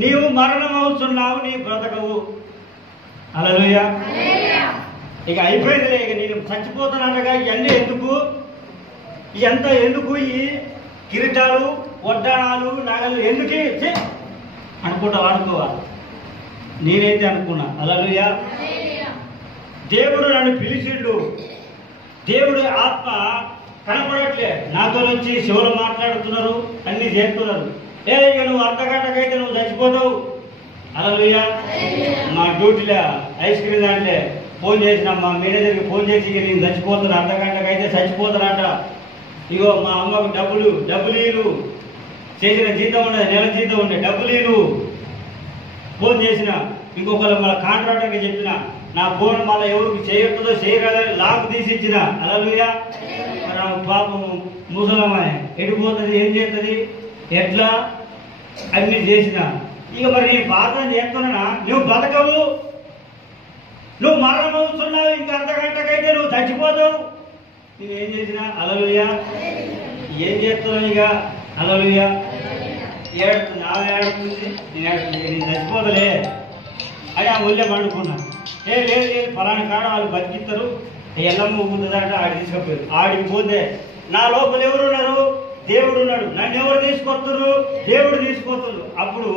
నీవు మరణం అవుతున్నావు, నీ బ్రతకవు. హల్లెలూయా. ఇక అయిపోయిందిలే, ఇక నేను చచ్చిపోతానగా ఇవన్నీ ఎందుకు, ఇదంతా ఎందుకు, ఈ కిరీటాలు వడ్డాణాలు నగలు ఎందుకు అనుకుంటా అనుకోవాలి. నేనైతే అనుకున్నా. హల్లెలూయా. దేవుడు నన్ను పిలిచిండు. దేవుడి ఆత్మ కనపడట్లే, నాతో వచ్చి శివులు మాట్లాడుతున్నారు, అన్ని చేస్తున్నారు. ఇక నువ్వు అర్ధగంటకైతే నువ్వు చచ్చిపోతావు. హల్లెలూయా. మా డ్యూటీలో ఐస్ క్రీమ్ దాంట్లో ఫోన్ చేసిన మా మేనేజర్కి ఫోన్ చేసి ఇక నేను చచ్చిపోతాను, అర్ధగంటకైతే చచ్చిపోతానట. ఇగో మా అమ్మకు డబ్బులు చేసిన జీతం ఉండదు, నెల జీతం ఉండే డబ్బులు ఫోన్ చేసిన. ఇంకొకరు మన కాంట్రాక్టర్కి చెప్పిన, నా ఫోన్ మళ్ళీ ఎవరికి చేయొద్దో చేయగలని లాక్ తీసి ఇచ్చిన. హల్లెలూయా. పాపం ముసలమ్మాయి ఎడిపోతుంది, ఏం చేస్తుంది, ఎట్లా అన్ని చేసిన. ఇక మరి నీ ప్రార్థన చేస్తున్నా, నువ్వు బతకవు, నువ్వు మరణం అవుతున్నావు, ఇంకా అర్ధగంటకైతే నువ్వు చచ్చిపోతావు. నేనేం చేసినా. హల్లెలూయా. ఏం చేస్తున్నావు ఇక. హల్లెలూయా. ఏడుతుంది, ఆమె ఏడుతుంది, నేను చచ్చిపోతలే అని ఆ ఊళ్ళో పండుకున్నా. లేదు ఫలానా కాడ వాళ్ళు బతికిస్తారు, ఎల్లమ్మ ఊగుతుందంటే ఆడి తీసుకపోయారు. ఆడికి పోతే నా లోపల ఎవరున్నారు, దేవుడు ఉన్నాడు. నన్ను ఎవరు తీసుకొస్తారు, దేవుడు తీసుకొస్తారు. అప్పుడు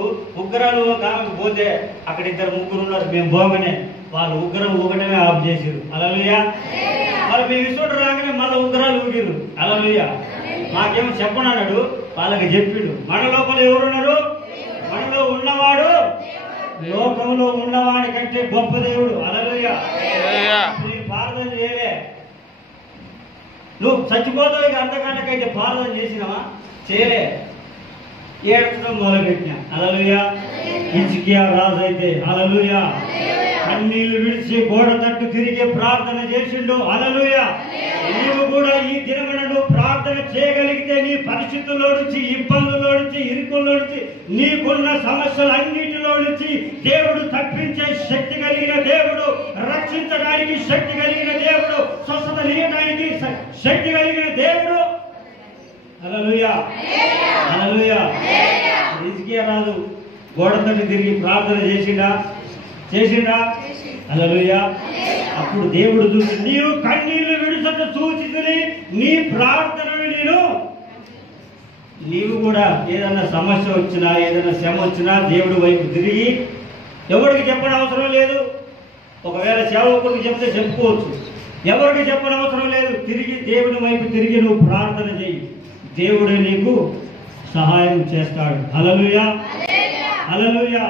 ఉగ్రాలు కామెకు పోతే అక్కడ 2-3 ఉన్నారు, మేము పోగానే వాళ్ళు ఉగ్రం ఊగడమే ఆఫ్ చేసారు. హల్లెలూయా. మరి మీ విశ్వడు రాగానే మళ్ళీ ఉగ్రాలు ఊగిరు. హల్లెలూయా. మాకేమో చెప్పనన్నాడు, వాళ్ళకి చెప్పిండు. మన లోపల ఎవరున్నారు, మనలో ఉన్నవాడు లోకంలో ఉన్నవాడి కంటే గొప్ప దేవుడు. హల్లెలూయా. నేను ప్రార్థన చేయలే, నువ్వు చచ్చిపోతావు ఇక అర్ధగంటకైతే ప్రార్థన చేసినావా, చేయలే, ఏడ్చడం మొదలుపెట్టినా. హల్లెలూయా. హిజ్కియా రాజు అయితే హల్లెలూయా కన్నీళ్లు విడిచి గోడ తట్టు తిరిగి ప్రార్థన చేసిండు. హల్లెలూయా. నీవు కూడా ఈ దినమున నువ్వు ప్రార్థన చేయగలిగితే నీ పరిస్థితుల్లో నుంచి, ఇబ్బందుల్లో నుంచి, ఇరుకుల్లో నుంచి, నీకున్న సమస్యలన్నిటిలో నుంచి దేవుడు తప్పించే శక్తి కలిగిన దేవుడు, రక్షించడానికి శక్తి కలిగిన దేవుడు, స్వస్థత నీయడానికి శక్తి కలిగిన దేవుడు. హల్లెలూయా. హల్లెలూయా. హిజ్కియా రాజు గోడ తట్టు తిరిగి ప్రార్థన చేసిండా. హల్లెలూయా. అప్పుడు దేవుడు చూసి, నీవు కన్నీళ్లు విడుచుట చూచితిని, నీ ప్రార్థనను నీవు కూడా ఏదన్నా సమస్య వచ్చినా, ఏదైనా శ్రమ వచ్చినా దేవుడి వైపు తిరిగి, ఎవరికి చెప్పడం అవసరం లేదు. ఒకవేళ సేవకుడికి చెప్తే చెప్పుకోవచ్చు, ఎవరికి చెప్పడం అవసరం లేదు. తిరిగి దేవుని వైపు తిరిగి నువ్వు ప్రార్థన చేయి, దేవుడే నీకు సహాయం చేస్తాడు. హల్లెలూయా. హల్లెలూయా.